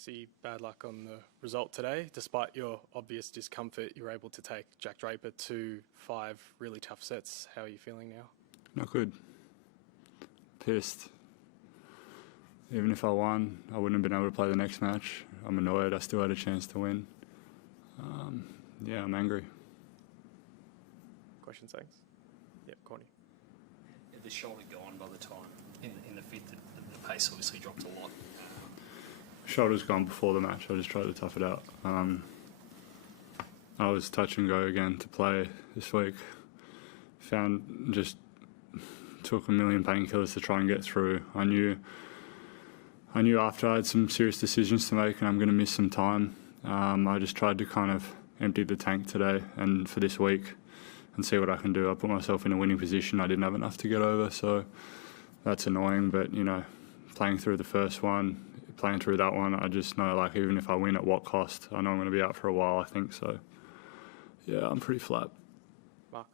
Thanasi, bad luck on the result today. Despite your obvious discomfort, you were able to take Jack Draper to 5 really tough sets. How are you feeling now? Not good. Pissed. Even if I won, I wouldn't have been able to play the next match. I'm annoyed. I still had a chance to win. Yeah, I'm angry. Questions, thanks. Yep, Corny. Had the shoulder gone by the time in the fifth? The pace obviously dropped a lot. Shoulder's gone before the match. I just tried to tough it out. I was touch and go again to play this week. Took a million painkillers to try and get through. I knew after I had some serious decisions to make and I'm going to miss some time. I just tried to kind of empty the tank today and for this week and see what I can do. I put myself in a winning position. I didn't have enough to get over, so that's annoying. But, you know, playing through the first one, playing through that one, I just know, like, even if I win at what cost, I know I'm going to be out for a while, I think. So, yeah, I'm pretty flat. Mark?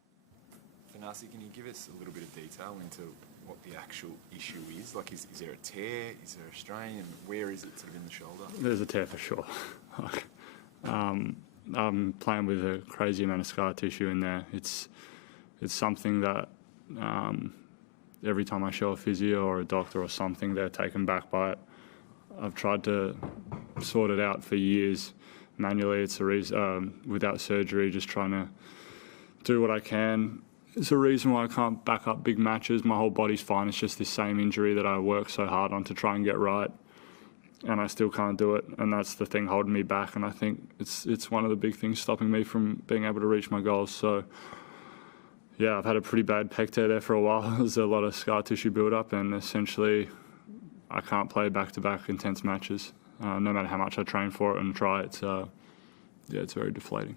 Thanasi, can you give us a little bit of detail into what the actual issue is? Like, is there a tear? Is there a strain? And where is it sort of in the shoulder? There's a tear for sure. I'm playing with a crazy amount of scar tissue in there. It's something that every time I show a physio or a doctor or something, they're taken back by it. I've tried to sort it out for years manually. It's a reason, without surgery, just trying to do what I can. It's a reason why I can't back up big matches. My whole body's fine. It's just this same injury that I work so hard on to try and get right, and I still can't do it. And that's the thing holding me back. And I think it's one of the big things stopping me from being able to reach my goals. So, yeah, I've had a pretty bad pec tear there for a while. There's a lot of scar tissue build-up, and essentially I can't play back-to-back intense matches. No matter how much I train for it and try it. Yeah, it's very deflating.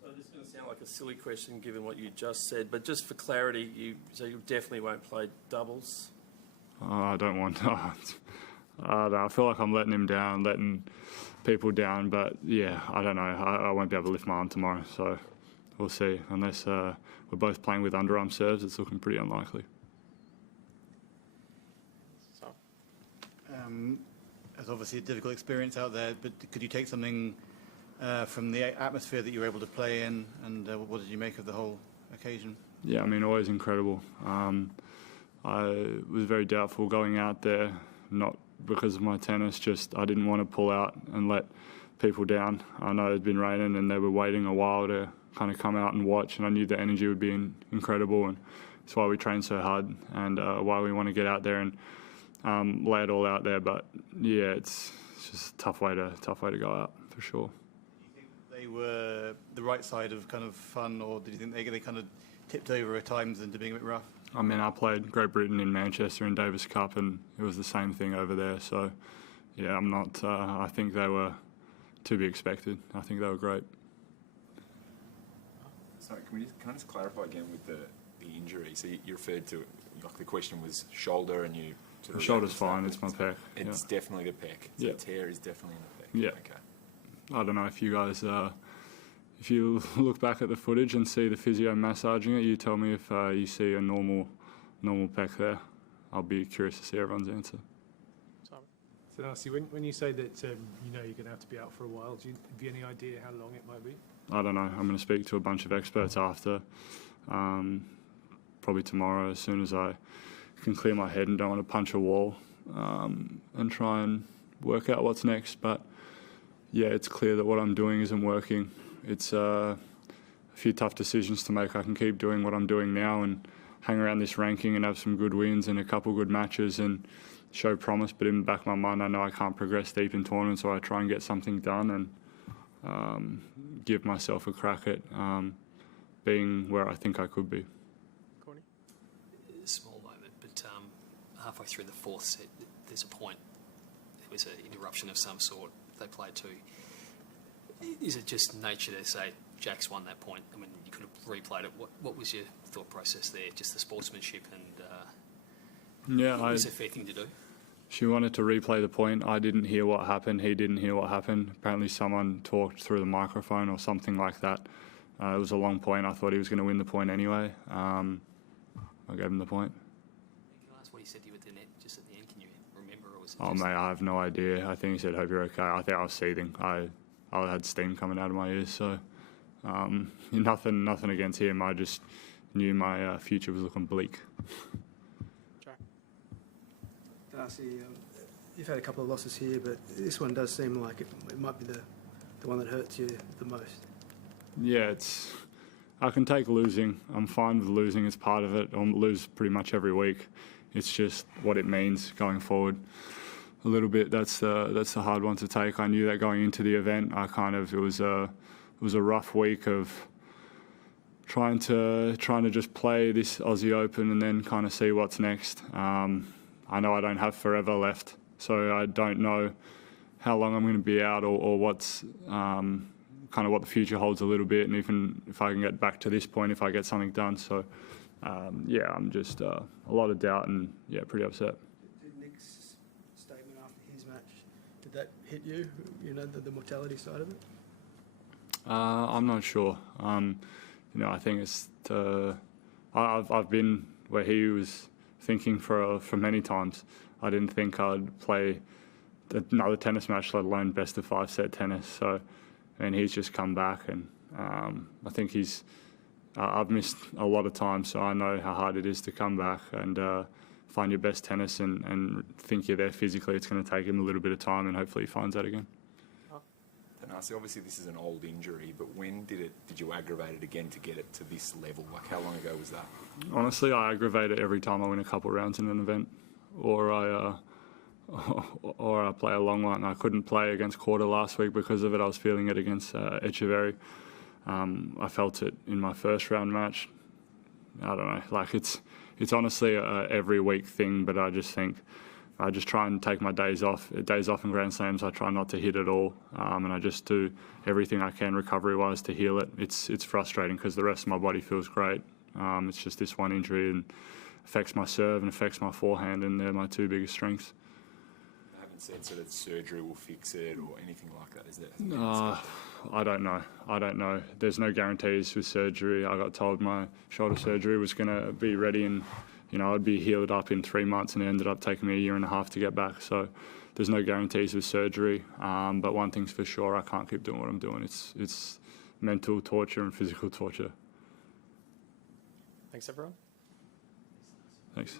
So this is going to sound like a silly question given what you just said, but just for clarity, so you definitely won't play doubles? I don't want to. I feel like I'm letting him down, letting people down, but yeah, I don't know. I won't be able to lift my arm tomorrow, so we'll see. Unless we're both playing with underarm serves, it's looking pretty unlikely. It's obviously a difficult experience out there, but could you take something from the atmosphere that you were able to play in, and what did you make of the whole occasion? Yeah, I mean, always incredible. I was very doubtful going out there, not because of my tennis, just I didn't want to pull out and let people down. I know it'd been raining and they were waiting a while to kind of come out and watch, and I knew the energy would be incredible, and that's why we train so hard and why we want to get out there and lay it all out there. But yeah, it's just a tough way to go out for sure. Do you think they were the right side of kind of fun, or did you think they kind of tipped over at times into being a bit rough? I mean, I played Great Britain in Manchester in Davis Cup, and it was the same thing over there. So yeah, I'm not. I think they were to be expected. I think they were great. Sorry, can I just clarify again with the injury? So you referred to, like, the question was shoulder, and you. The shoulder's fine. It's my pec. It's definitely the pec. So the tear is definitely in the pec. Yeah. Okay. I don't know if you guys, if you look back at the footage and see the physio massaging it, you tell me if you see a normal pec there. I'll be curious to see everyone's answer. Thanasi, when you say that you know you're going to have to be out for a while, have you any idea how long it might be? I don't know. I'm going to speak to a bunch of experts after, probably tomorrow, as soon as I can clear my head and don't want to punch a wall, and try and work out what's next. But yeah, it's clear that what I'm doing isn't working. It's a few tough decisions to make. I can keep doing what I'm doing now and hang around this ranking and have some good wins and a couple good matches and show promise, but in the back of my mind I know I can't progress deep in tournaments, so I try and get something done and give myself a crack at being where I think I could be. Small moment, but halfway through the fourth set, there's a point. There was an interruption of some sort. They played two. Is it just nature to say Jack's won that point? I mean, you could have replayed it. What was your thought process there? Just the sportsmanship and yeah, was it a fair thing to do? She wanted to replay the point. I didn't hear what happened. He didn't hear what happened. Apparently someone talked through the microphone or something like that. It was a long point. I thought he was going to win the point anyway. I gave him the point. Can I ask what he said to you at the net, just at the end? Can you remember? Or was Oh, mate, I have no idea. I think he said, hope you're okay. I think I was seething. I had steam coming out of my ears, so nothing against him. I just knew my future was looking bleak. Thanasi, you've had a couple of losses here, but this one does seem like it might be the one that hurts you the most. Yeah, I can take losing. I'm fine with losing. It's part of it. I'll lose pretty much every week. It's just what it means going forward. A little bit. That's the hard one to take. I knew that going into the event. It was a rough week of trying to just play this Aussie Open and then kind of see what's next. I know I don't have forever left, so I don't know how long I'm going to be out or what's kind of what the future holds a little bit, and even if I can get back to this point, if I get something done. So, I'm just a lot of doubt and, pretty upset. Did Nick's statement after his match, did that hit you, the mortality side of it? I'm not sure. I think it's I've been where he was thinking for many times. I didn't think I'd play another tennis match, let alone best of 5-set tennis. So, and he's just come back, and I think I've missed a lot of time, so I know how hard it is to come back and find your best tennis and think you're there physically. It's going to take him a little bit of time, and hopefully he finds that again. Thanasi, obviously this is an old injury, but when did you aggravate it again to get it to this level? Like, how long ago was that? Honestly, I aggravate it every time I win a couple rounds in an event, or I play a long one. I couldn't play against Quarter last week because of it. I was feeling it against Echeverry. I felt it in my first round match. I don't know. Like, it's honestly a every week thing, but I just think I just try and take my days off. Days off in Grand Slams, I try not to hit it all, and I just do everything I can recovery-wise to heal it. It's frustrating because the rest of my body feels great. It's just this one injury and affects my serve and affects my forehand, and they're my two biggest strengths. I haven't said so that surgery will fix it or anything like that, is there? I don't know. There's no guarantees with surgery. I got told my shoulder surgery was going to be ready and I'd be healed up in 3 months, and it ended up taking me 1.5 years to get back. So there's no guarantees with surgery. But one thing's for sure, I can't keep doing what I'm doing. It's mental torture and physical torture. Thanks, everyone. Thanks.